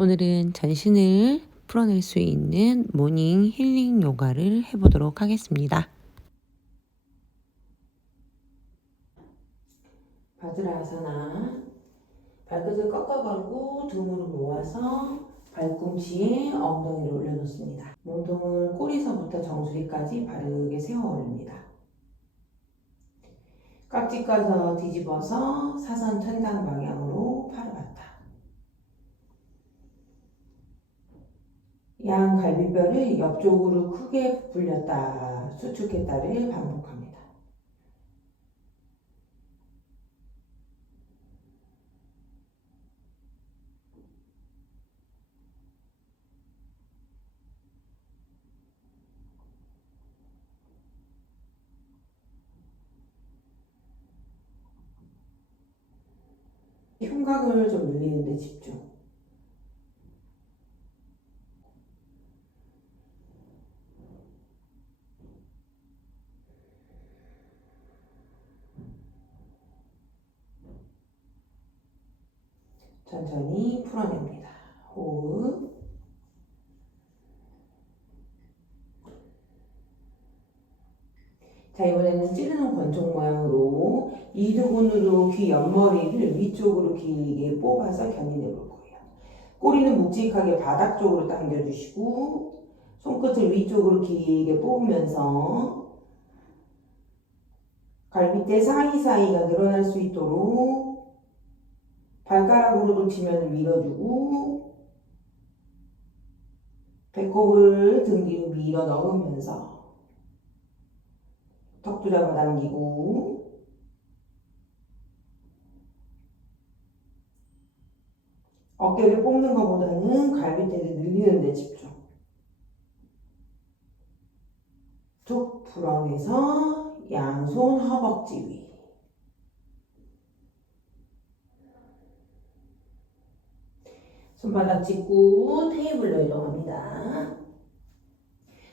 오늘은 전신을 풀어낼 수 있는 모닝 힐링 요가를 해보도록 하겠습니다. 바드라아사나, 발끝을 꺾어 걸고 두 무릎 모아서 발꿈치에 엉덩이를 올려놓습니다. 몸통을 꼬리서부터 정수리까지 바르게 세워 올립니다. 깍지 껴서 뒤집어서 사선 천장 방향으로 팔을 갖다. 양 갈비뼈를 옆쪽으로 크게 부풀렸다 수축했다를 반복합니다. 흉곽을 좀 늘리는 데 집중. 천천히 풀어냅니다. 호흡. 자, 이번에는 찌르는 권총 모양으로 이두근으로 귀 옆머리를 위쪽으로 길게 뽑아서 견인해 볼 거예요. 꼬리는 묵직하게 바닥 쪽으로 당겨주시고 손끝을 위쪽으로 길게 뽑으면서 갈비뼈 사이사이가 늘어날 수 있도록 발가락으로도 지면을 밀어주고 배꼽을 등 뒤로 밀어 넣으면서 턱도 잡아당기고 어깨를 뽑는 것보다는 갈비뼈를 늘리는 데 집중. 쭉 풀어내서 양손 허벅지 위. 손바닥 짚고 테이블로 이동합니다.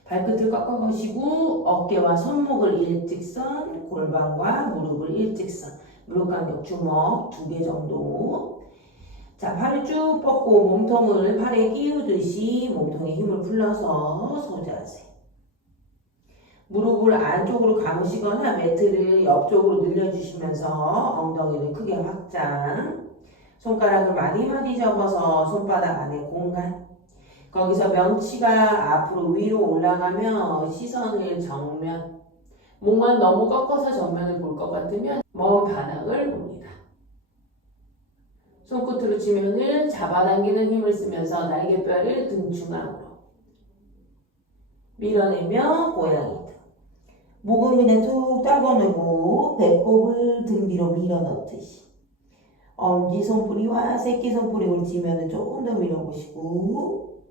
발끝을 꺾어 보시고 어깨와 손목을 일직선, 골반과 무릎을 일직선, 무릎 간격 주먹 2개 정도. 자, 팔을 쭉 뻗고 몸통을 팔에 끼우듯이 몸통에 힘을 풀러서 소자세. 무릎을 안쪽으로 감으시거나 매트를 옆쪽으로 늘려주시면서 엉덩이를 크게 확장. 손가락을 많이 접어서 손바닥 안에 공간. 거기서 명치가 앞으로 위로 올라가며 시선을 정면. 목만 너무 꺾어서 정면을 볼 것 같으면 먼 바닥을 봅니다. 손끝으로 지면을 잡아당기는 힘을 쓰면서 날개뼈를 등 중앙으로 밀어내며 고양이 등. 목은 그냥 툭 떨궈내고 배꼽을 등 뒤로 밀어넣듯이 엄지손뿌리와 새끼손뿌리를 지면을 조금 더 밀어보시고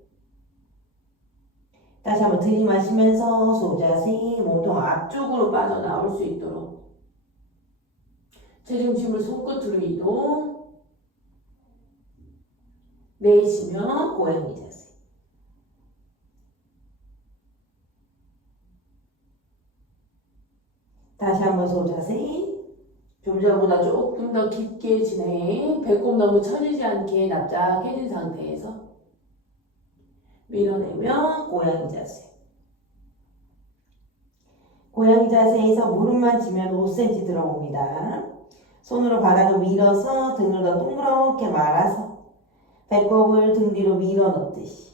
다시 한번 들이마시면서 소자세 몸통 앞쪽으로 빠져나올 수 있도록 체중심을 손끝으로 이동. 내쉬며 고양이 자세. 다시 한번 소자세. 좀 전보다 조금 더 깊게 진행. 배꼽 너무 처지지 않게 납작해진 상태에서 밀어내며 고양이 자세. 고양이 자세에서 무릎만 지면 5cm 들어옵니다. 손으로 바닥을 밀어서 등을 더 동그랗게 말아서 배꼽을 등 뒤로 밀어 넣듯이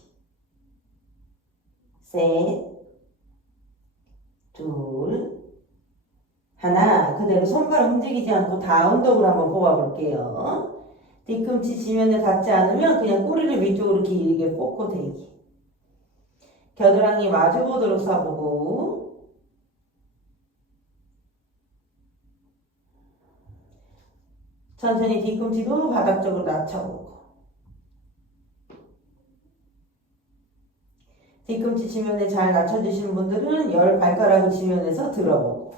셋, 둘, 하나. 그대로 손발 움직이지 않고 다운독으로 한번 뽑아볼게요. 뒤꿈치 지면에 닿지 않으면 그냥 꼬리를 위쪽으로 길게 뽑고 대기. 겨드랑이 마주보도록 쏴보고 천천히 뒤꿈치도 바닥 쪽으로 낮춰보고 뒤꿈치 지면에 잘 낮춰주시는 분들은 열 발가락을 지면에서 들어보고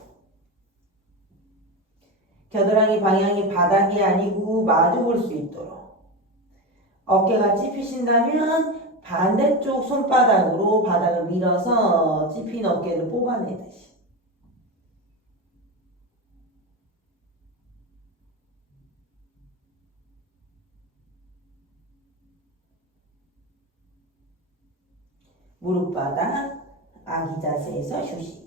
겨드랑이 방향이 바닥이 아니고 마주 볼 수 있도록 어깨가 찝히신다면 반대쪽 손바닥으로 바닥을 밀어서 찝힌 어깨를 뽑아내듯이 무릎바닥, 아기 자세에서 휴식.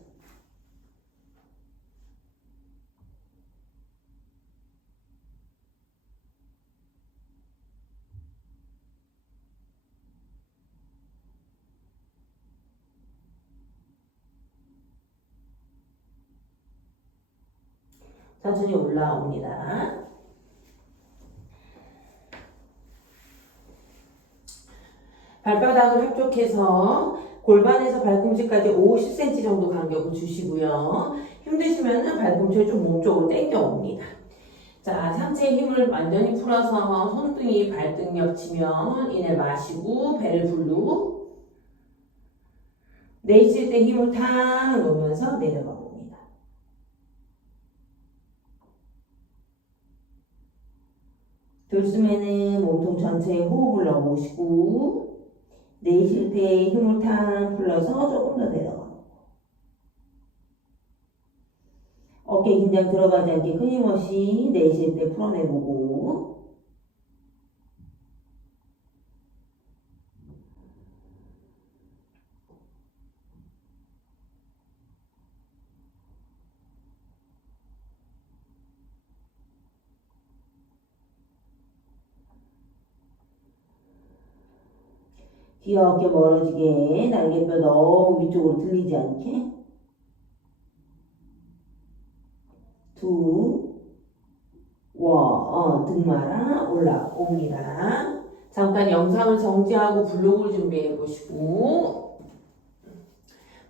천천히 올라옵니다. 발바닥을 합족해서 골반에서 발꿈치까지 50cm 정도 간격을 주시고요. 힘드시면 발꿈치를 좀 몸쪽으로 당겨 옵니다. 자, 상체의 힘을 완전히 풀어서 손등이 발등 옆치면 이내 마시고 배를 불르고 내쉴 때 힘을 탁 놓으면서 내려가 봅니다. 들숨에는 몸통 전체에 호흡을 넣어보시고 내쉴 때 힘을 탁 풀어서 조금 더 내려가. 어깨 긴장 들어가지 않게 끊임없이 내쉴 때 풀어내보고 뒤 어깨 멀어지게 날개뼈 너무 위쪽으로 들리지 않게 등 말아 올라옵니다. 잠깐 영상을 정지하고 블록을 준비해 보시고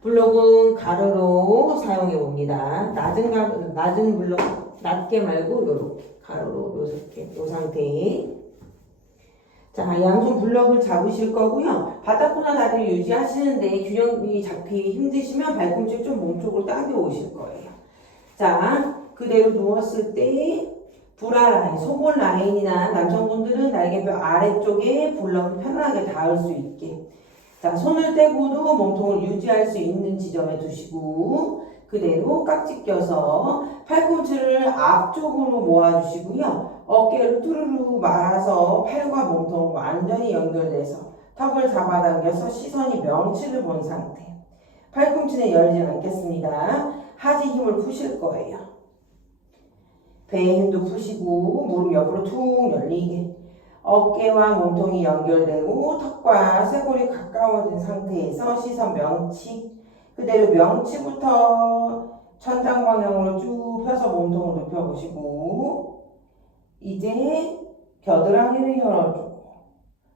블록은 가로로 사용해 봅니다. 낮은 블록 낮게 말고 요렇게 가로로 요 상태에 자, 양손 블럭을 잡으실 거고요. 바닥보다 다리를 유지하시는데 균형이 잡기 힘드시면 발꿈치 좀 몸쪽으로 당겨 오실 거예요. 자, 그대로 누웠을 때 브라 라인, 속옷 라인이나 남성분들은 날개뼈 아래쪽에 블럭을 편안하게 닿을 수 있게 자, 손을 떼고도 몸통을 유지할 수 있는 지점에 두시고 그대로 깍지 껴서 팔꿈치를 앞쪽으로 모아주시고요. 어깨를 뚜루루 말아서 팔과 몸통 완전히 연결돼서 턱을 잡아당겨서 시선이 명치를 본 상태. 팔꿈치는 열지 않겠습니다. 하지 힘을 푸실 거예요. 배에 힘도 푸시고 무릎 옆으로 툭 열리게 어깨와 몸통이 연결되고 턱과 쇄골이 가까워진 상태에서 시선 명치 그대로 명치부터 천장 방향으로 쭉 펴서 몸통을 눕혀보시고 이제 겨드랑이를 열어주고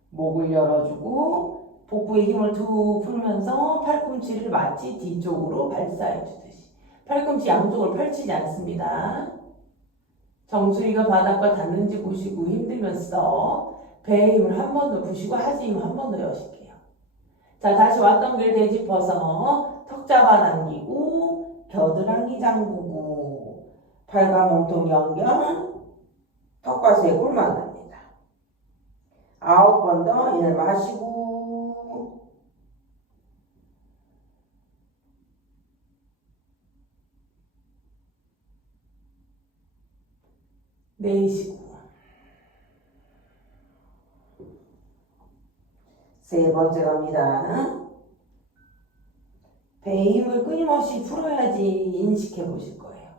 목을 열어주고 복부에 힘을 툭 풀면서 팔꿈치를 마치 뒤쪽으로 발사해 주듯이 팔꿈치 양쪽을 펼치지 않습니다. 정수리가 바닥과 닿는지 보시고 힘들면서 배에 힘을 한 번 더 부시고 하지 힘 한 번 더 여실게요. 자, 다시 왔던 길 되짚어서 턱 잡아당기고 겨드랑이 잠그고 팔과 몸통 연결 턱과 쇄골 만납니다. 9번 더 이날 마시고 내쉬고 세 번째 갑니다. 배의 힘을 끊임없이 풀어야지 인식해 보실 거예요.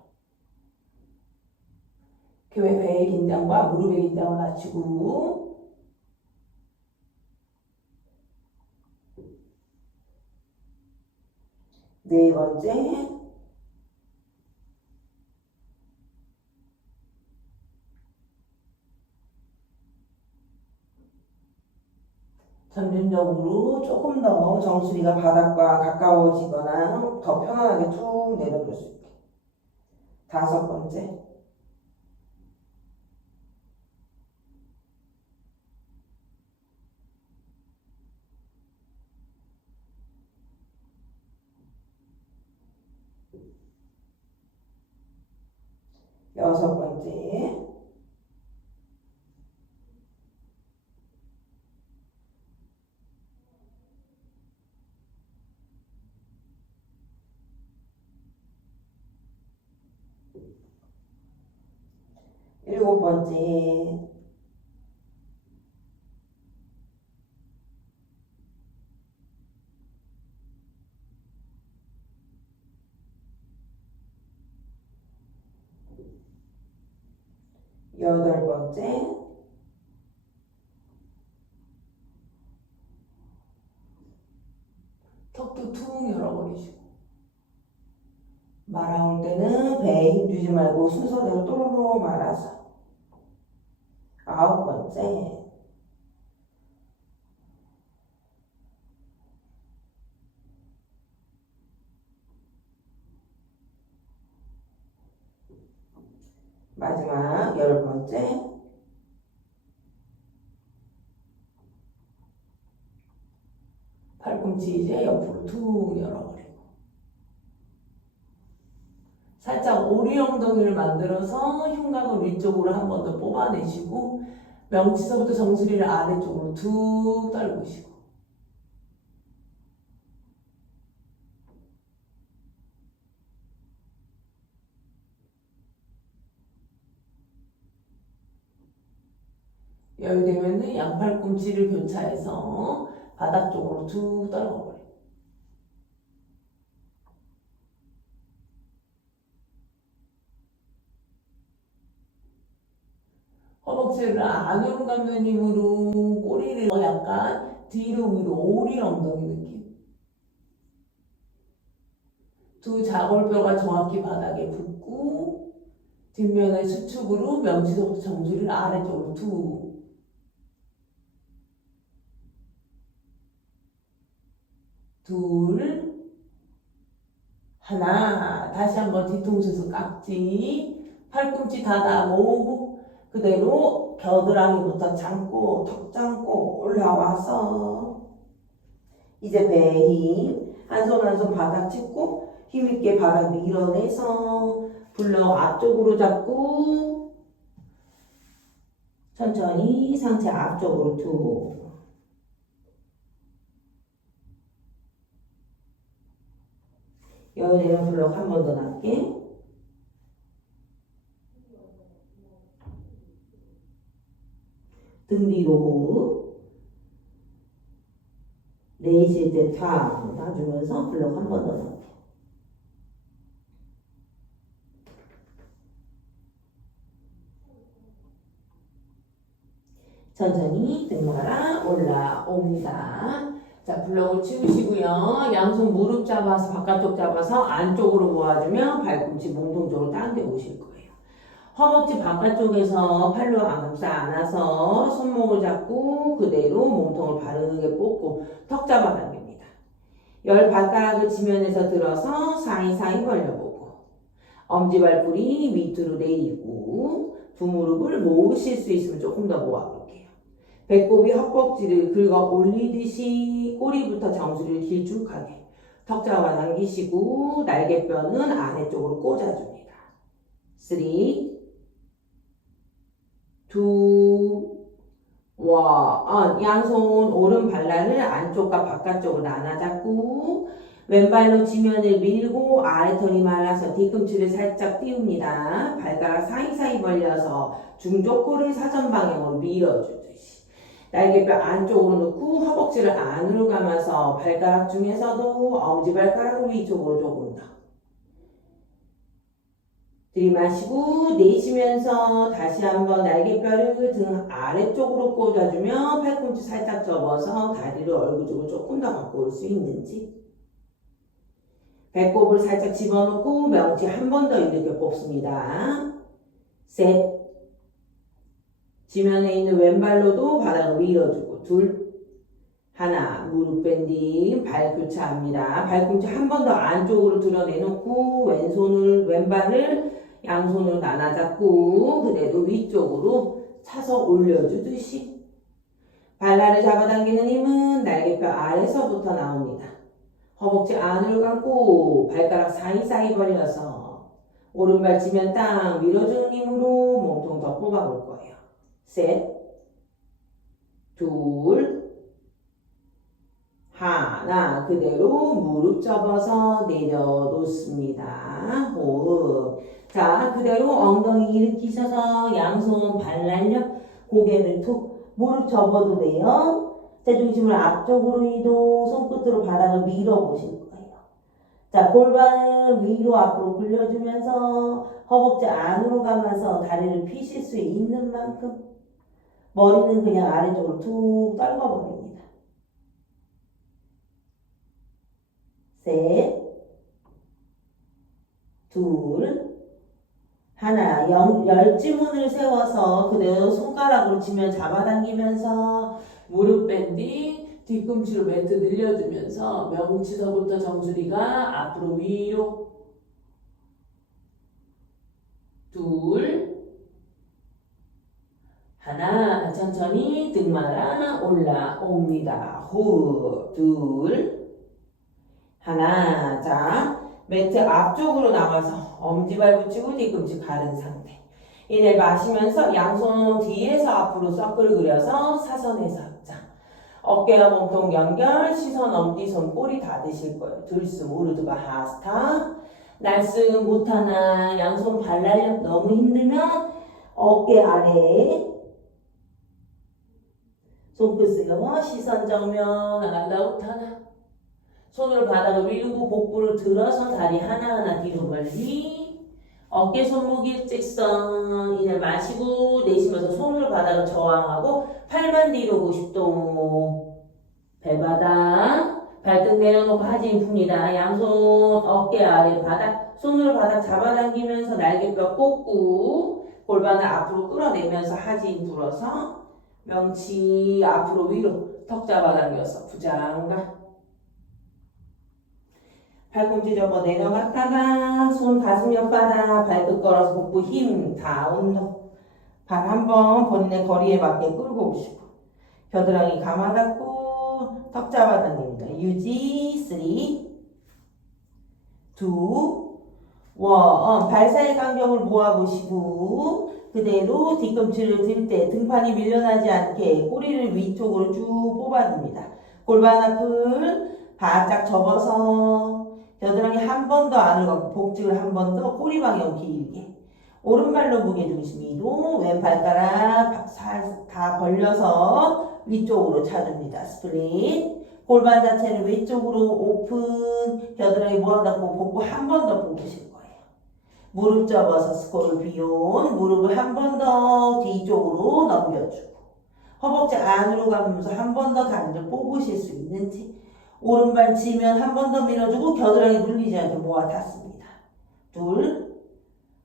교회 배의 긴장과 무릎의 긴장을 낮추고 네 번째 점진적으로 조금 더 정수리가 바닥과 가까워지거나 더 편안하게 쭉 내려볼 수 있게. 다섯 번째. 여섯 번째. 일곱 번째. 여덟 번째. 턱도 툭 열어버리시고. 말아올 때는 배에 힘 주지 말고 순서대로 또로로 말아서. 아홉 번째. 마지막 열 번째. 팔꿈치 이제 옆으로 툭 열어버리고. 살짝 오리 엉덩이를 만들어서 흉곽을 위쪽으로 한 번 더 뽑아내시고 명치서부터 정수리를 아래쪽으로 툭 떨구시고. 여유 되면은 양팔꿈치를 교차해서 바닥 쪽으로 툭 떨궈버려요. 허벅지를 안으로 감는 힘으로 꼬리를 약간 뒤로 위로 오리 엉덩이 느낌. 두 자골뼈가 정확히 바닥에 붙고 뒷면의 수축으로 명치서부터 정수리를 아래쪽으로 툭. 둘, 하나. 다시 한번 뒤통수에서 깍지, 팔꿈치 닫아 모으고 그대로 겨드랑이부터 잡고 턱 잡고 올라와서 이제 배에 힘, 한 손 한 손 바닥 짚고 힘있게 바닥 밀어내서 블럭 앞쪽으로 잡고 천천히 상체 앞쪽으로 툭. 여기는 블럭 한 번 더 낮게. 등 뒤로 호흡. 내쉴 때 탁 놔주면서 블럭 한 번 더 낮게. 천천히 등 말아 올라옵니다. 자, 블럭을 치우시고요. 양손 무릎 잡아서 바깥쪽 잡아서 안쪽으로 모아주면 발꿈치 몸통 쪽으로 당겨 오실 거예요. 허벅지 바깥쪽에서 팔로 안감싸 안아서 손목을 잡고 그대로 몸통을 바르게 뽑고 턱 잡아 당깁니다. 열 발가락을 지면에서 들어서 사이사이 벌려보고 엄지발풀이 밑으로 내리고 두 무릎을 모으실 수 있으면 조금 더 모아볼게요. 배꼽이 헛벅지를 긁어 올리듯이 꼬리부터 정수리를 길쭉하게 턱 잡아 당기시고 날개뼈는 아래쪽으로 꽂아줍니다. 3, 2, 1. 양손 오른 발날을 안쪽과 바깥쪽으로 나눠 잡고 왼발로 지면을 밀고 아래털이 말라서 뒤꿈치를 살짝 띄웁니다. 발가락 사이사이 벌려서 중족골을 사선 방향으로 밀어주듯이 날개뼈 안쪽으로 넣고 허벅지를 안으로 감아서 발가락 중에서도 엄지발가락을 위쪽으로 조금 더 들이마시고 내쉬면서 다시 한번 날개뼈를 등 아래쪽으로 꽂아주며 팔꿈치 살짝 접어서 다리를 얼굴 쪽으로 조금 더 갖고 올 수 있는지 배꼽을 살짝 집어넣고 명치 한 번 더 이렇게 뽑습니다. 셋. 지면에 있는 왼발로도 바닥을 밀어주고 둘. 하나. 무릎 밴딩 발 교차합니다. 발꿈치 한 번 더 안쪽으로 드러내놓고 왼발을 양손으로 나눠 잡고 그대로 위쪽으로 차서 올려주듯이 발날을 잡아당기는 힘은 날개뼈 아래서부터 나옵니다. 허벅지 안으로 감고 발가락 사이사이 벌려서 오른발 지면 땅 밀어주는 힘으로 몸통 더 뽑아볼 거예요. 셋, 둘, 하나. 그대로 무릎 접어서 내려놓습니다. 호흡. 자, 그대로 엉덩이 일으키셔서 양손 발날려 고개를 툭 무릎 접어도 돼요. 체중심을 앞쪽으로 이동 손끝으로 바닥을 밀어보실 거예요. 자, 골반을 위로 앞으로 굴려주면서 허벅지 안으로 감아서 다리를 피실 수 있는 만큼 머리는 그냥 아래쪽으로 툭 떨궈버립니다. 셋, 둘, 하나. 열지문을 세워서 그대로 손가락으로 지면 잡아당기면서 무릎 밴딩, 뒤꿈치로 매트 늘려주면서 명치서부터 정수리가 앞으로 위로 둘, 하나. 천천히 등 말아 올라옵니다. 후, 둘, 하나. 자, 매트 앞쪽으로 나와서 엄지발 붙이고 뒤꿈치 가른 상태. 이내 마시면서 양손 뒤에서 앞으로 서클 그려서 사선에서 합장. 어깨와 몸통 연결, 시선 엄지 손 꼬리 닫으실 거예요. 들숨 우르드바 하스타. 날숨 못하나 양손 발날력 너무 힘들면 어깨 아래 손끝 쓰고 시선 정면 알라 못하나. 손으로 바닥을 밀고 복부를 들어서 다리 하나하나 뒤로 멀리. 어깨 손목 일직선. 이내 마시고 내쉬면서 손으로 바닥을 저항하고 팔만 뒤로 90도. 배바닥. 발등 내려놓고 하진 풉니다. 양손 어깨 아래 바닥. 손으로 바닥 잡아당기면서 날개뼈 꽂고 골반을 앞으로 끌어내면서 하진 불어서 명치 앞으로 위로 턱 잡아당겨서 부장가. 팔꿈치 접어 내려갔다가 손 가슴 옆바닥 발끝 걸어서 복부 힘 다운도. 발 한번 본인의 거리에 맞게 끌고 오시고 겨드랑이 감아 닫고 턱 잡아당깁니다. 유지 3, 2, 1. 발 사이 간격을 모아보시고 그대로 뒤꿈치를 들 때 등판이 밀려나지 않게 꼬리를 위쪽으로 쭉 뽑아줍니다. 골반 앞을 바짝 접어서 겨드랑이 한 번 더 안을 갖고 복직을 한 번 더 꼬리 방향 길게. 오른발로 무게중심 이동. 왼발가락 다 벌려서 위쪽으로 차줍니다. 스플릿. 골반 자체를 왼쪽으로 오픈. 겨드랑이 모아닫고 복부 한 번 더 뽑으실 거예요. 무릎 접어서 스콜피온. 무릎을 한 번 더 뒤쪽으로 넘겨주고 허벅지 안으로 가면서 한 번 더 다리를 뽑으실 수 있는지. 오른발 치면 한 번 더 밀어주고 겨드랑이 눌리지 않게 모아 닫습니다. 둘,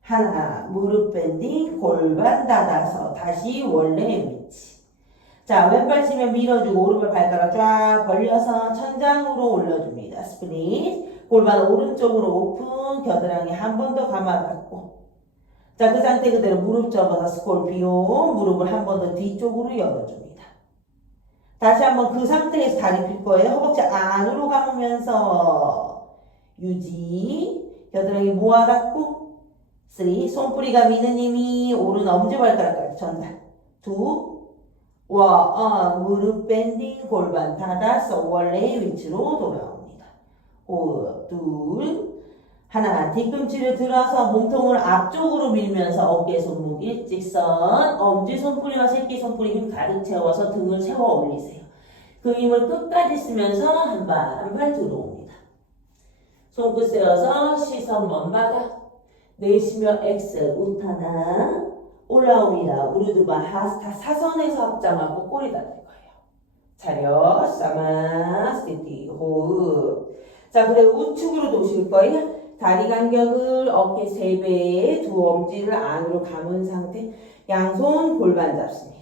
하나. 무릎 밴딩. 골반 닫아서 다시 원래의 위치. 자, 왼발 치면 밀어주고 오른발 발가락 쫙 벌려서 천장으로 올려줍니다. 스플릿. 골반 오른쪽으로 오픈. 겨드랑이 한 번 더 감아 닫고. 자, 그 상태 그대로 무릎 접어서 스콜피온. 무릎을 한 번 더 뒤쪽으로 열어줍니다. 다시 한번 그 상태에서 다리 필 거예요. 허벅지 안으로 감으면서 유지. 겨드랑이 모아 닫고 3. 손뿌리가 미는 힘이 오른 엄지발가락까지 전달. 2, 1. 무릎 밴딩. 골반 닫아서 원래의 위치로 돌아옵니다. 호흡. 둘, 하나. 뒤꿈치를 들어서 몸통을 앞쪽으로 밀면서 어깨 손목 일직선. 엄지 손뿌리와 새끼 손뿌리 힘 가득 채워서 등을 세워 올리세요. 그 힘을 끝까지 쓰면서 한 발 한 발 들어옵니다. 손끝 세워서 시선 먼 바닥. 내쉬며 엑셀 우타나 올라옵니다. 우르드바 하스타. 사선에서 합장하고 꼬리 닫을 거예요. 차렷 사마스티티 호흡. 자, 그리고 우측으로 도실 거예요. 다리 간격을 어깨 3배, 두 엄지를 안으로 감은 상태. 양손 골반 잡습니다.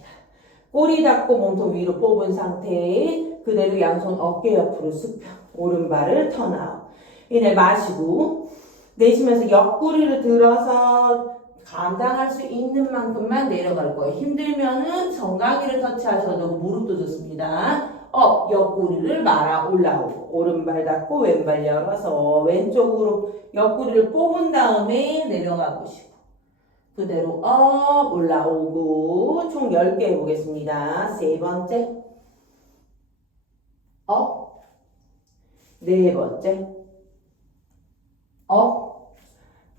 꼬리 닫고 몸통 위로 뽑은 상태에 그대로 양손 어깨 옆으로 수평. 오른발을 턴아웃. 이내 마시고 내쉬면서 옆구리를 들어서 감당할 수 있는 만큼만 내려갈 거예요. 힘들면은 정강이를 터치하셔도 무릎도 좋습니다. 옆구리를 말아 올라오고 오른발 닫고 왼발 열어서 왼쪽으로 옆구리를 뽑은 다음에 내려가 보시고 그대로 올라오고 총 10개 해보겠습니다. 세 번째 네 번째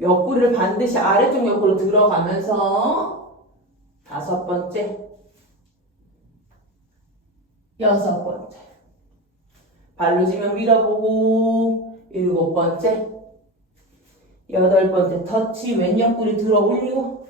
옆구리를 반드시 아래쪽 옆으로 들어가면서 다섯 번째 여섯 번째 발로 지면 밀어보고 7번째, 8번째 터치 왼 옆구리 들어 올리고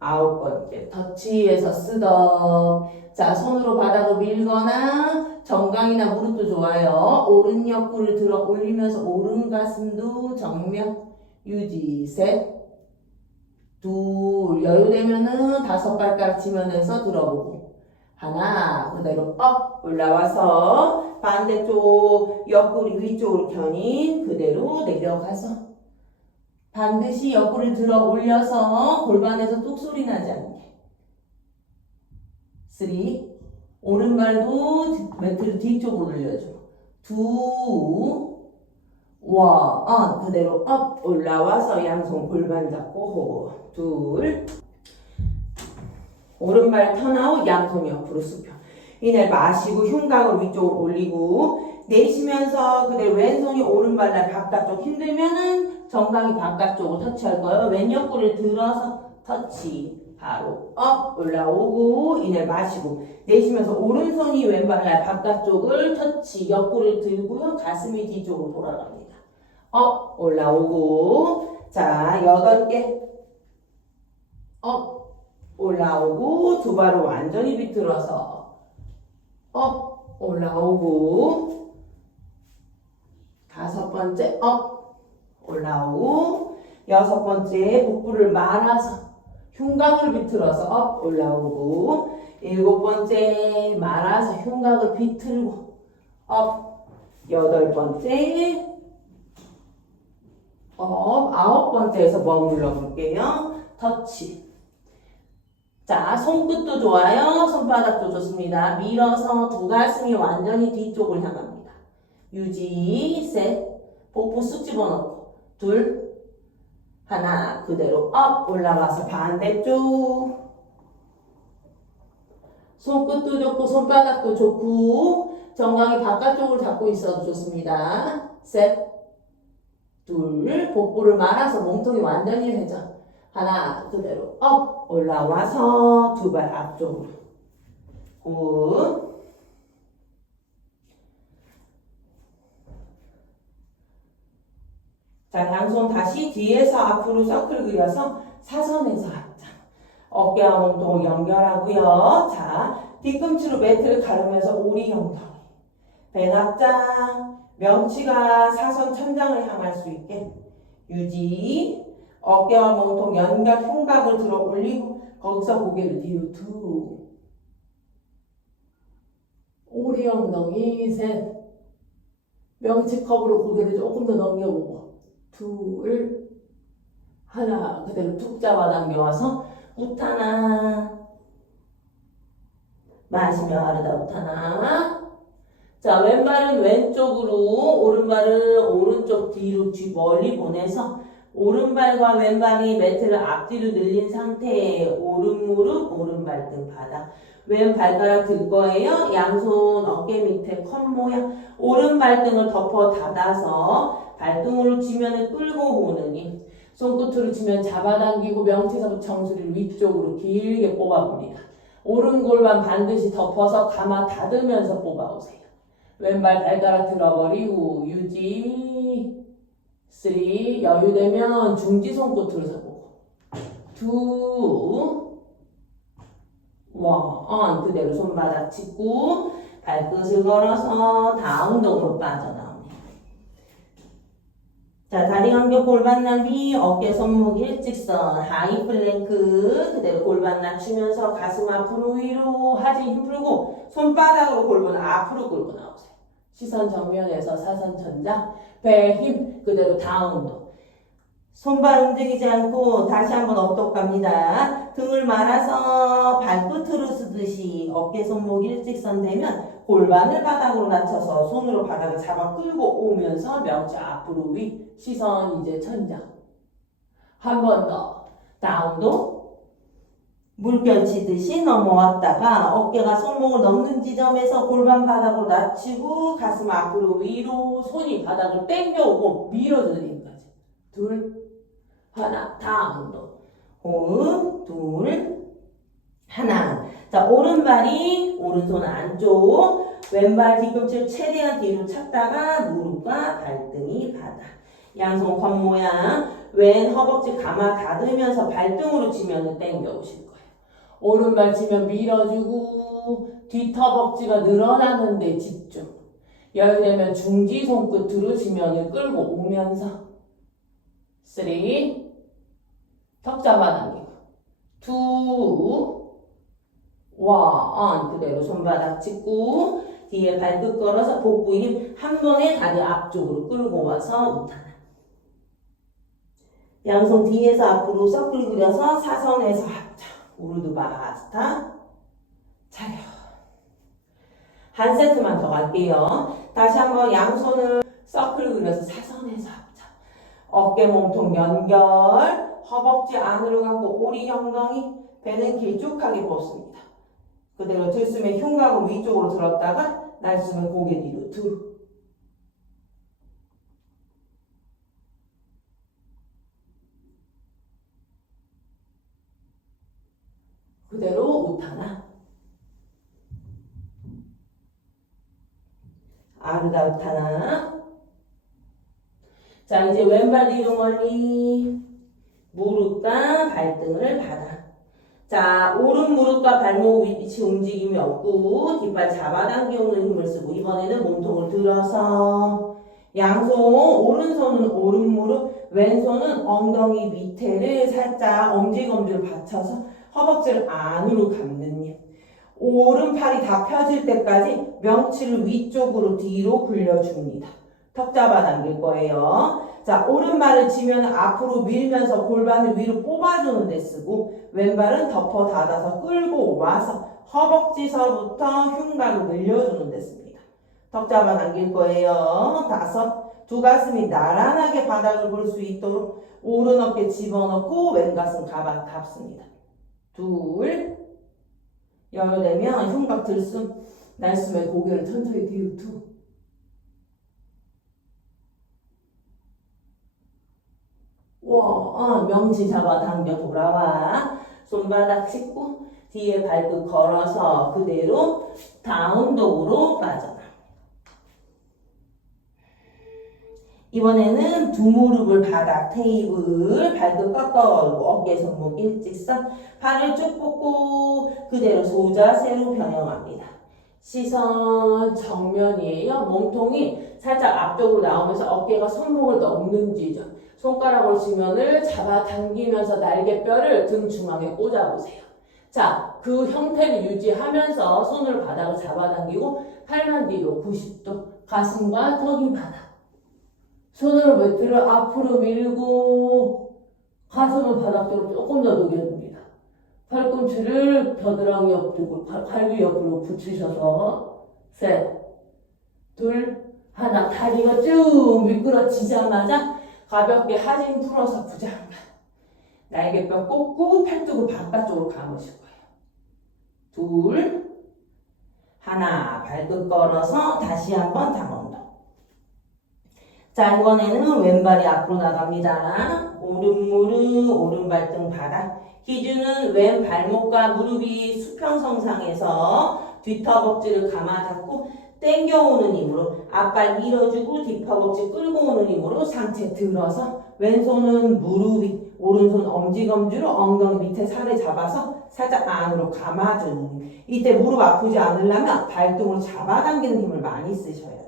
9번째 터치에서 쓰덕. 자, 손으로 바닥을 밀거나 정강이나 무릎도 좋아요. 오른 옆구리를 들어 올리면서 오른 가슴도 정면 유지. 셋, 둘, 여유되면은 5발가락 지면에서 들어보고 하나, 그대로 업 올라와서 반대쪽 옆구리 위쪽으로 견인 그대로 내려가서 반드시 옆구리를 들어 올려서 골반에서 뚝 소리 나지 않게. 3, 오른발도 매트를 뒤쪽으로 올려줘. 2, 1, 그대로 업 올라와서 양손 골반 잡고 호흡. 2, 오른발 턴아웃, 양손 옆으로 수평. 이날 마시고 흉곽을 위쪽으로 올리고 내쉬면서 그대로 왼손이 오른발날 바깥쪽. 힘들면은 정강이 바깥쪽으로 터치할 거예요. 왼 옆구리를 들어서 터치. 바로 업 올라오고 이날 마시고 내쉬면서 오른손이 왼발날 바깥쪽을 터치. 옆구리를 들고요. 가슴이 뒤쪽으로 돌아갑니다. 업 올라오고 자 8개 업 올라오고 두 발을 완전히 비틀어서 업 올라오고 5번째 업 올라오고 6번째 복부를 말아서 흉곽을 비틀어서 업 올라오고 7번째 말아서 흉곽을 비틀고 업 8번째 업 9번째에서 머물러 볼게요. 터치. 자, 손끝도 좋아요. 손바닥도 좋습니다. 밀어서 두 가슴이 완전히 뒤쪽을 향합니다. 유지. 셋. 복부 쑥 집어넣고. 둘. 하나. 그대로 업 올라가서 반대쪽. 손끝도 좋고 손바닥도 좋고 정강이 바깥쪽을 잡고 있어도 좋습니다. 셋. 둘. 복부를 말아서 몸통이 완전히 회전. 하나, 그대로 업 올라와서 두 발 앞쪽으로. 굿. 자, 양손 다시 뒤에서 앞으로 서클 그려서 사선에서 합장. 어깨와 몸통 연결하고요. 자, 뒤꿈치로 매트를 가르면서 오리 엉덩이. 배납장. 명치가 사선 천장을 향할 수 있게. 유지. 어깨와 몸통 연결 흉곽을 들어 올리고 거기서 고개를 뒤로 두. 오리 엉덩이. 셋. 명치컵으로 고개를 조금 더 넘겨보고 둘. 하나. 그대로 툭 잡아당겨와서 우타나. 마시며 하르다 우타나. 자, 왼발은 왼쪽으로 오른발은 오른쪽 뒤로 멀리 보내서 오른발과 왼발이 매트를 앞뒤로 늘린 상태에 오른 무릎, 오른 발등 바닥. 왼 발가락 들 거예요. 양손 어깨 밑에 컵 모양. 오른 발등을 덮어 닫아서 발등으로 지면을 끌고 오는 힘. 손끝으로 지면 잡아당기고 명치서부터 정수리를 위쪽으로 길게 뽑아봅니다. 오른 골반 반드시 덮어서 감아 닫으면서 뽑아오세요. 왼발 발가락 들어버리고 유지. 3. 여유되면 중지 손끝으로 잡고 2. 1. 그대로 손바닥 짚고 발끝을 걸어서 다운동으로 빠져나옵니다. 자, 다리 간격 골반 나비, 어깨 손목 일직선, 하이 플랭크. 그대로 골반 낮추면서 가슴 앞으로 위로 하지 힘 풀고 손바닥으로 골반 앞으로 끌고 나오세요. 시선 정면에서 사선 천장, 배 힘 그대로 다운도. 손발 움직이지 않고 다시 한번 엎독 갑니다. 등을 말아서 발끝으로 쓰듯이 어깨 손목 일직선 되면 골반을 바닥으로 낮춰서 손으로 바닥을 잡아 끌고 오면서 명치 앞으로 위. 시선 이제 천장. 한 번 더. 다운도. 물결 치듯이 넘어왔다가 어깨가 손목을 넘는 지점에서 골반 바닥으로 낮추고 가슴 앞으로 위로 손이 바닥을 당겨오고 밀어드리기까지. 둘. 하나. 다운도. 호흡. 둘. 하나. 자, 오른발이 오른손 안쪽, 왼발 뒤꿈치를 최대한 뒤로 찼다가 무릎과 발등이 바닥. 양손 겉모양. 왼 허벅지 감아 닫으면서 발등으로 치면 당겨 오실 거예요. 오른발 치면 밀어주고 뒷허벅지가 늘어나는데 집중. 열되면 중지 손끝으로 지면을 끌고 오면서 3, 턱 잡아당기고 2, 1, 그대로 손바닥 짚고 뒤에 발끝 걸어서 복부 힘 한 번에 다리 앞쪽으로 끌고 와서 우타나. 양손 뒤에서 앞으로 서클 그려서 사선에서 합쳐. 우르드바스타 차려. 한 세트만 더 갈게요. 다시 한번 양손을 서클 그려서 사선에서 합쳐. 어깨 몸통 연결. 허벅지 안으로 감고 오리 엉덩이. 배는 길쭉하게 뻗습니다. 그대로 들숨에 흉곽을 위쪽으로 들었다가 날숨에 고개 뒤로 두루. 그대로 우타나. 아르다 우타나. 자, 이제 왼발 뒤로 멀리 무릎과 발등을 받아. 자, 오른 무릎과 발목 위치 움직임이 없고 뒷발 잡아당기는 힘을 쓰고 이번에는 몸통을 들어서 양손 오른손은 오른 무릎 왼손은 엉덩이 밑에를 살짝 엄지검지를 받쳐서 허벅지를 안으로 감는 힘. 오른팔이 다 펴질 때까지 명치를 위쪽으로 뒤로 굴려줍니다. 턱 잡아당길 거예요. 자, 오른발을 치면 앞으로 밀면서 골반을 위로 뽑아주는 데 쓰고 왼발은 덮어 닫아서 끌고 와서 허벅지서부터 흉곽을 늘려주는 데 씁니다. 턱 잡아당길 거예요. 5, 두 가슴이 나란하게 바닥을 볼 수 있도록 오른 어깨 집어넣고 왼 가슴 가방 닫습니다. 2, 열되면 흉곽 들숨 날숨에 고개를 천천히 뒤로 두. 명치 잡아당겨 돌아와. 손바닥 짚고 뒤에 발끝 걸어서 그대로 다운독으로 빠져나. 이번에는 두 무릎을 바닥 테이블 발끝 꺾어오고 어깨 손목 일직선 발을 쭉 뻗고 그대로 소자세로 변형합니다. 시선 정면이에요. 몸통이 살짝 앞쪽으로 나오면서 어깨가 손목을 넘는 지점. 손가락으로 지면을 잡아당기면서 날개뼈를 등 중앙에 꽂아보세요. 자, 그 형태를 유지하면서 손으로 바닥을 잡아당기고 팔만 뒤로 90도 가슴과 턱이 바닥. 손으로 매트를 앞으로 밀고 가슴을 바닥 쪽으로 조금 더 녹여줍니다. 팔꿈치를 겨드랑이 옆쪽으로 팔 위 옆으로 붙이셔서 3, 2, 1 다리가 쭉 미끄러지자마자 가볍게 하진 풀어서 부장만 날개뼈 꽂고 팔뚝을 바깥쪽으로 감으실 거예요. 2, 1 발끝 걸어서 다시 한번 다운독. 자, 이번에는 왼발이 앞으로 나갑니다. 오른 무릎, 오른 발등 바닥. 기준은 왼 발목과 무릎이 수평성상에서 뒷허벅지를 감아 닫고 당겨오는 힘으로 앞발 밀어주고 뒷허벅지 끌고 오는 힘으로 상체 들어서 왼손은 무릎 위, 오른손 엄지검지로 엉덩이 밑에 살을 잡아서 살짝 안으로 감아주는 힘. 이때 무릎 아프지 않으려면 발등으로 잡아당기는 힘을 많이 쓰셔야 돼요.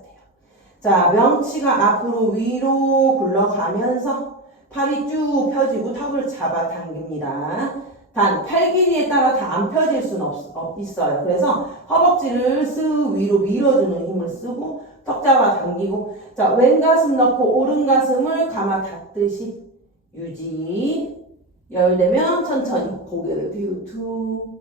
자, 명치가 앞으로 위로 굴러가면서 팔이 쭉 펴지고 턱을 잡아당깁니다. 단, 팔 길이에 따라 다 안 펴질 수는 있어요. 그래서 허벅지를 쓱 위로 밀어주는 힘을 쓰고 턱 잡아당기고 자, 왼 가슴 넣고 오른 가슴을 감아 닫듯이 유지. 열되면 천천히 고개를 뒤로 툭.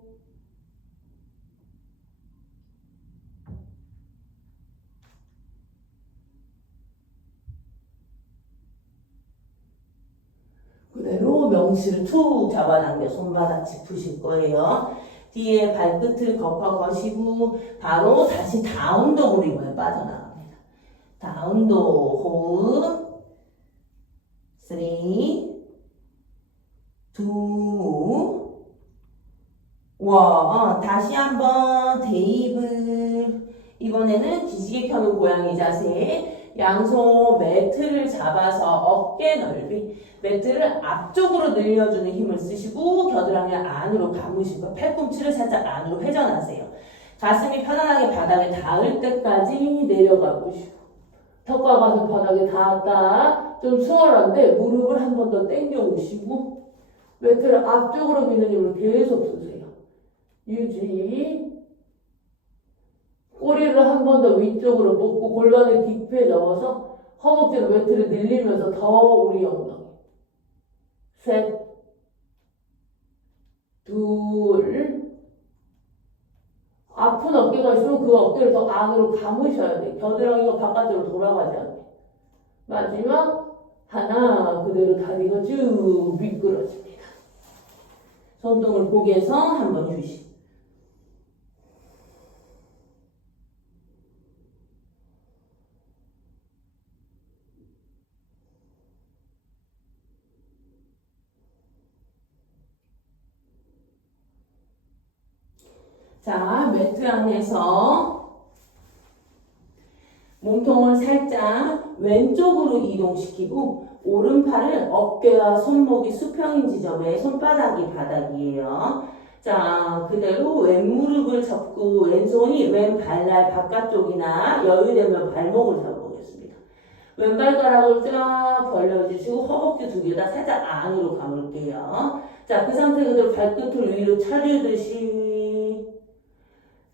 그대로 명치를 툭 잡아당겨 손바닥 짚으실 거예요. 뒤에 발끝을 걷어 거시고 바로 다시 다운독으로 이번에 빠져나갑니다. 다운독 호흡 3, 2, 1 다시 한번 테이블. 이번에는 기지개 켜는 고양이 자세. 양손 매트를 잡아서 어깨 넓이. 매트를 앞쪽으로 늘려주는 힘을 쓰시고 겨드랑이 안으로 감으시고 팔꿈치를 살짝 안으로 회전하세요. 가슴이 편안하게 바닥에 닿을 때까지 내려가 보시고 턱과 가슴 바닥에 닿았다. 좀 수월한데 무릎을 한 번 더 당겨 오시고 매트를 앞쪽으로 미는 힘을 계속 쓰세요. 유지. 꼬리를 한 번 더 위쪽으로 뽑고 골반을 깊게 넣어서 허벅지로 매트를 늘리면서 더 우리 엉덩이. 셋, 둘. 아픈 어깨가 있으면 그 어깨를 더 안으로 감으셔야 돼. 겨드랑이가 바깥으로 돌아가지 않게. 마지막 하나. 그대로 다리가 쭉 미끄러집니다. 손등을 고개에서 한번 휴식. 자, 매트 안에서 몸통을 살짝 왼쪽으로 이동시키고 오른팔을 어깨와 손목이 수평인 지점에 손바닥이 바닥이에요. 자, 그대로 왼무릎을 접고 왼손이 왼발날 바깥쪽이나 여유되면 발목을 잡아보겠습니다. 왼발가락을 쫙 벌려주시고 허벅지 두 개 다 살짝 안으로 감을게요. 자, 그 상태 그대로 발끝을 위로 차주듯이.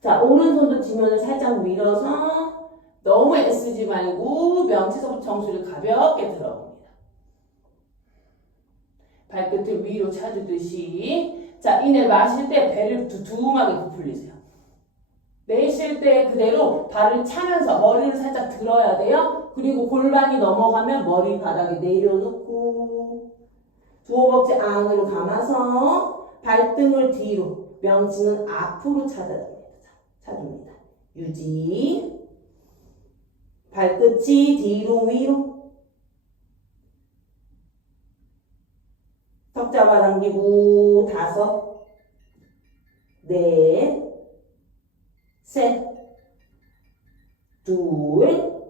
자, 오른손도 지면을 살짝 밀어서 너무 애쓰지 말고 명치서부터 정수를 가볍게 들어봅니다. 발끝을 위로 차주듯이. 자, 이내 마실 때 배를 두툼하게 부풀리세요. 내쉴 때 그대로 발을 차면서 머리를 살짝 들어야 돼요. 그리고 골반이 넘어가면 머리 바닥에 내려놓고 두 허벅지 안으로 감아서 발등을 뒤로, 명치는 앞으로 찾아줍니다. 유지. 발끝이 뒤로 위로. 턱 잡아당기고 다섯, 넷, 셋, 둘,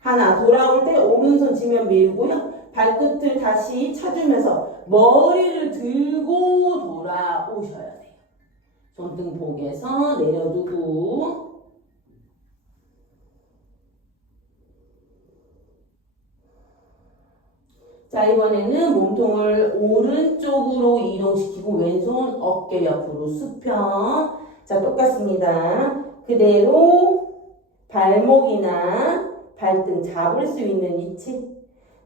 하나. 돌아올 때 오른손 지면 밀고요. 발끝을 다시 차주면서 머리를 들고 돌아오셔야 돼요. 손등 복에서 내려두고. 자, 이번에는 몸통을 오른쪽으로 이동시키고 왼손 어깨 옆으로 수평. 자, 똑같습니다. 그대로 발목이나 발등 잡을 수 있는 위치.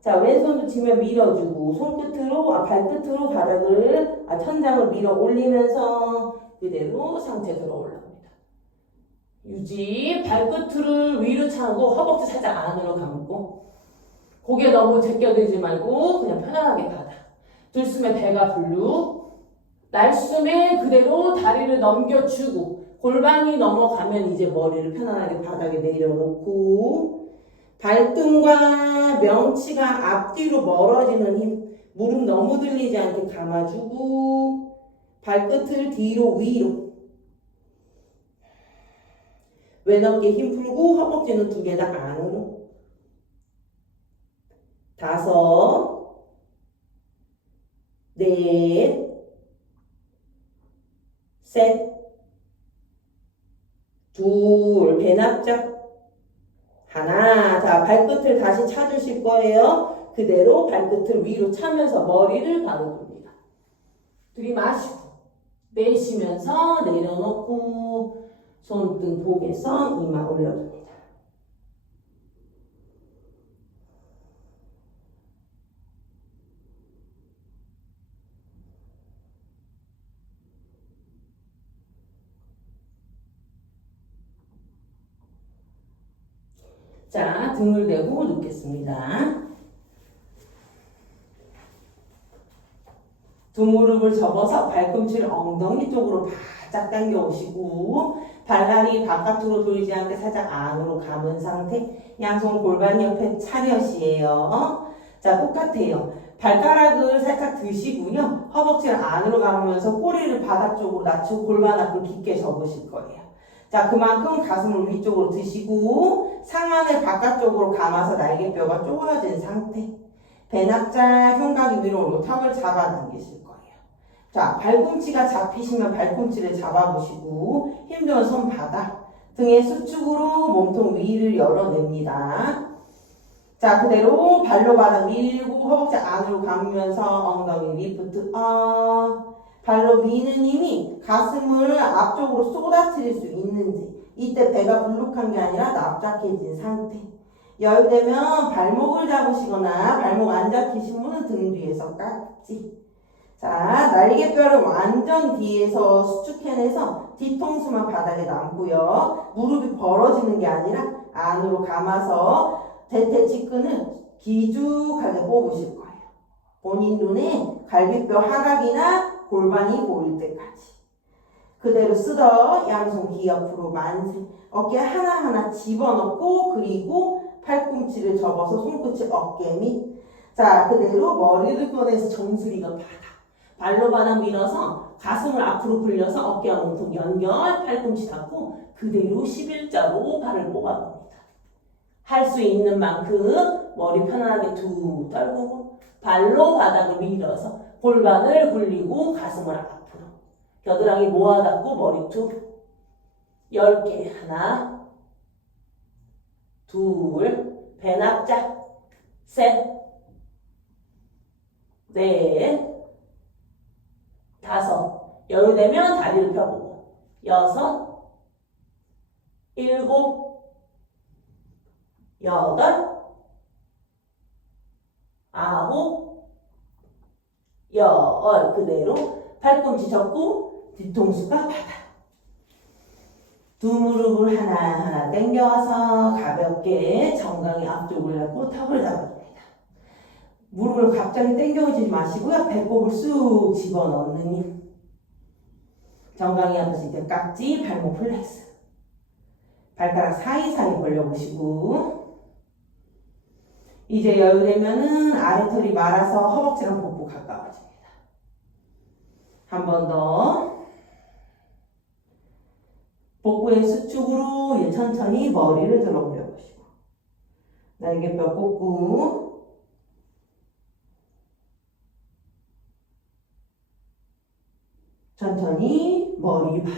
자, 왼손도 지면 밀어주고 손끝으로, 발끝으로 바닥을, 천장을 밀어 올리면서 그대로 상체 들어 올라옵니다. 유지. 발끝을 위로 차고 허벅지 살짝 안으로 감고 고개 너무 제껴들지 말고 그냥 편안하게 바닥. 들숨에 배가 불룩. 날숨에 그대로 다리를 넘겨주고 골반이 넘어가면 이제 머리를 편안하게 바닥에 내려놓고 발등과 명치가 앞뒤로 멀어지는 힘. 무릎 너무 들리지 않게 감아주고 발끝을 뒤로 위로. 왼 어깨 힘 풀고 허벅지는 두 개 다 안으로. 다섯, 넷, 셋, 둘, 배 납작, 하나. 자, 발끝을 다시 차주실 거예요. 그대로 발끝을 위로 차면서 머리를 바로 둡니다. 들이마시고 내쉬면서 내려놓고 손등 복에서 이마 올려줍니다. 자, 등을 대고 눕겠습니다. 두 무릎을 접어서 발꿈치를 엉덩이 쪽으로 바짝 당겨 오시고 발날이 바깥으로 돌지 않게 살짝 안으로 감은 상태. 양손 골반 옆에 차렷이에요. 자, 똑같아요. 발가락을 살짝 드시고요. 허벅지를 안으로 감으면서 꼬리를 바닥 쪽으로 낮추고 골반 앞을 깊게 접으실 거예요. 자, 그만큼 가슴을 위쪽으로 드시고 상완을 바깥쪽으로 감아서 날개뼈가 쪼아진 상태. 배낙자, 흉곽이 위로 올리고 턱을 잡아당기실 거예요. 자, 발꿈치가 잡히시면 발꿈치를 잡아보시고 힘들면 손바닥, 등의 수축으로 몸통 위를 열어냅니다. 자, 그대로 발로 바닥 밀고 허벅지 안으로 감으면서 엉덩이 리프트 발로 미는 힘이 가슴을 앞쪽으로 쏟아뜨릴 수 있는지, 이때 배가 불룩한 게 아니라 납작해진 상태. 여유되면 발목을 잡으시거나 발목 안 잡히신 분은 등 뒤에서 깍지. 자, 날개뼈를 완전 뒤에서 수축해내서 뒤통수만 바닥에 남고요. 무릎이 벌어지는 게 아니라 안으로 감아서 대퇴 측근을 기죽하게 뽑으실 거예요. 본인 눈에 갈비뼈 하각이나 골반이 보일 때까지. 그대로 쓰더 양손 귀 옆으로 만세. 어깨 하나하나 집어넣고 그리고 팔꿈치를 접어서 손끝이 어깨 밑. 자, 그대로 머리를 꺼내서 정수리가 바닥. 발로 바닥 밀어서 가슴을 앞으로 굴려서 어깨와 몸통 연결, 팔꿈치 닫고 그대로 11자로 발을 뽑아봅니다. 할 수 있는 만큼 머리 편안하게 툭 떨구고 발로 바닥을 밀어서 골반을 굴리고 가슴을 앞으로 겨드랑이 모아 닫고 머리 툭 10개 하나 둘 배낙자 셋 넷 다섯 여유되면 다리를 펴보고 여섯 일곱 여덟 아홉 열 그대로 팔꿈치 접고 뒤통수가 바닥. 두 무릎을 하나하나 당겨서 가볍게 정강이 앞쪽을 내고 턱을 잡아줍니다. 무릎을 갑자기 당겨오지 마시고요. 배꼽을 쑥 집어넣는 힘. 정강이 앞에서 이제 깍지, 발목 플렉스. 발가락 사이사이 벌려보시고 이제 여유되면은 아래털이 말아서 허벅지랑 복부 가까워집니다. 한 번 더. 복부의 수축으로 천천히 머리를 들어 올려보시고 날개뼈 꽂고 천천히 머리 바닥,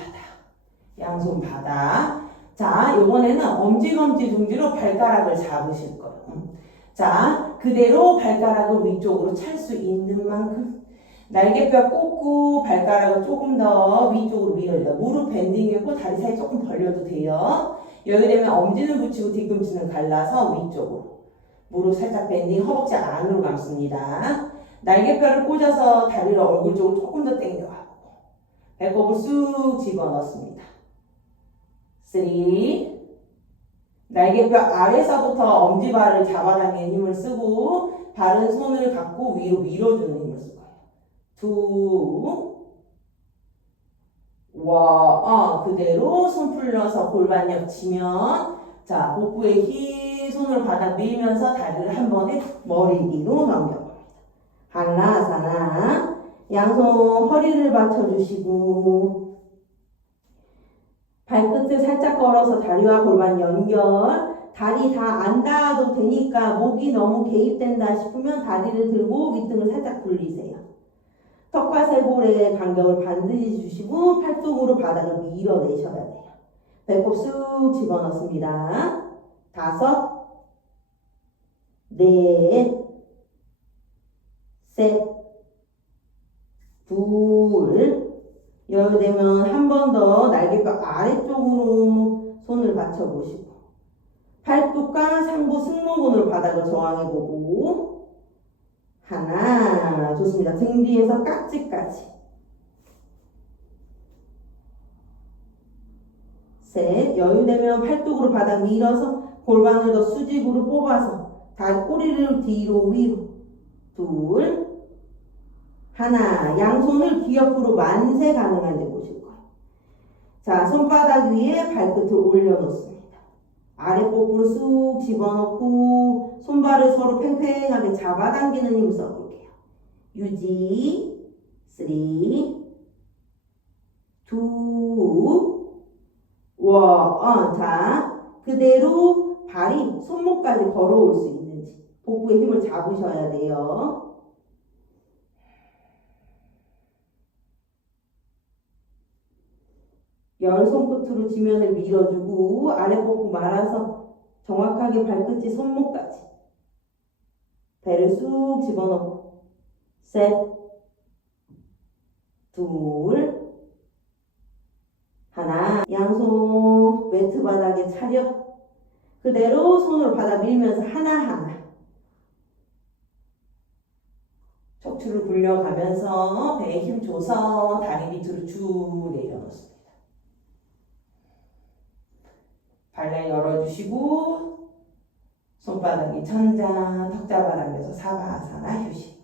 양손 바닥. 자, 이번에는 엄지검지 둥지로 발가락을 잡으실 거예요. 자, 그대로 발가락을 위쪽으로 찰 수 있는 만큼 날개뼈 꽂고 발가락을 조금 더 위쪽으로 밀어줘요. 무릎 밴딩이고 다리 사이 조금 벌려도 돼요. 여유되면 엄지는 붙이고 뒤꿈치는 갈라서 위쪽으로. 무릎 살짝 밴딩, 허벅지 안으로 감습니다. 날개뼈를 꽂아서 다리를 얼굴 쪽으로 조금 더 당겨가고 배꼽을 쑥 집어넣습니다. 3 날개뼈 아래서부터 엄지발을 잡아당기는 힘을 쓰고 바른 손을 갖고 위로 밀어주는 힘을 쓸 거예요. 2 그대로 손 풀려서 골반역 치면 자 복부에 힘 손으로 바닥 밀면서 다리를 한 번에 머리 위로 넘겨봅니다. 한라아사나 양손 허리를 받쳐주시고 발끝을 살짝 걸어서 다리와 골반 연결. 다리 다 안 닿아도 되니까 목이 너무 개입된다 싶으면 다리를 들고 윗등을 살짝 굴리세요. 턱과 쇄골의 간격을 반드시 주시고 팔뚝으로 바닥을 밀어내셔야 돼요. 배꼽 쑥 집어넣습니다. 5 4 셋 2 여유되면 한 번 더 날개뼈 아래쪽으로 손을 받쳐보시고 팔뚝과 상부 승모근으로 바닥을 저항해보고 하나 좋습니다. 등 뒤에서 깍지까지 셋 여유되면 팔뚝으로 바닥 밀어서 골반을 더 수직으로 뽑아서 다리 꼬리를 뒤로 위로 2 하나 양손을 귀 옆으로 만세 가능한지 보실 거예요. 자 손바닥 위에 발끝을 올려놓습니다. 아랫복부를 쑥 집어넣고 손발을 서로 팽팽하게 잡아당기는 힘을 써볼게요. 유지 3 2 1 자, 그대로 발이 손목까지 걸어올 수 있는지 복부에 힘을 잡으셔야 돼요. 열 손끝으로 지면을 밀어주고 아래 복부 말아서 정확하게 발끝이 손목까지 배를 쑥 집어넣고 셋, 둘, 하나. 양손 매트 바닥에 차려 그대로 손으로 받아 밀면서 하나하나 척추를 굴려가면서 배에 힘 줘서 다리 밑으로 쭉 내려놓습니다. 발레 열어주시고 손바닥이 천장, 턱자바닥에서 사바아사나 휴식.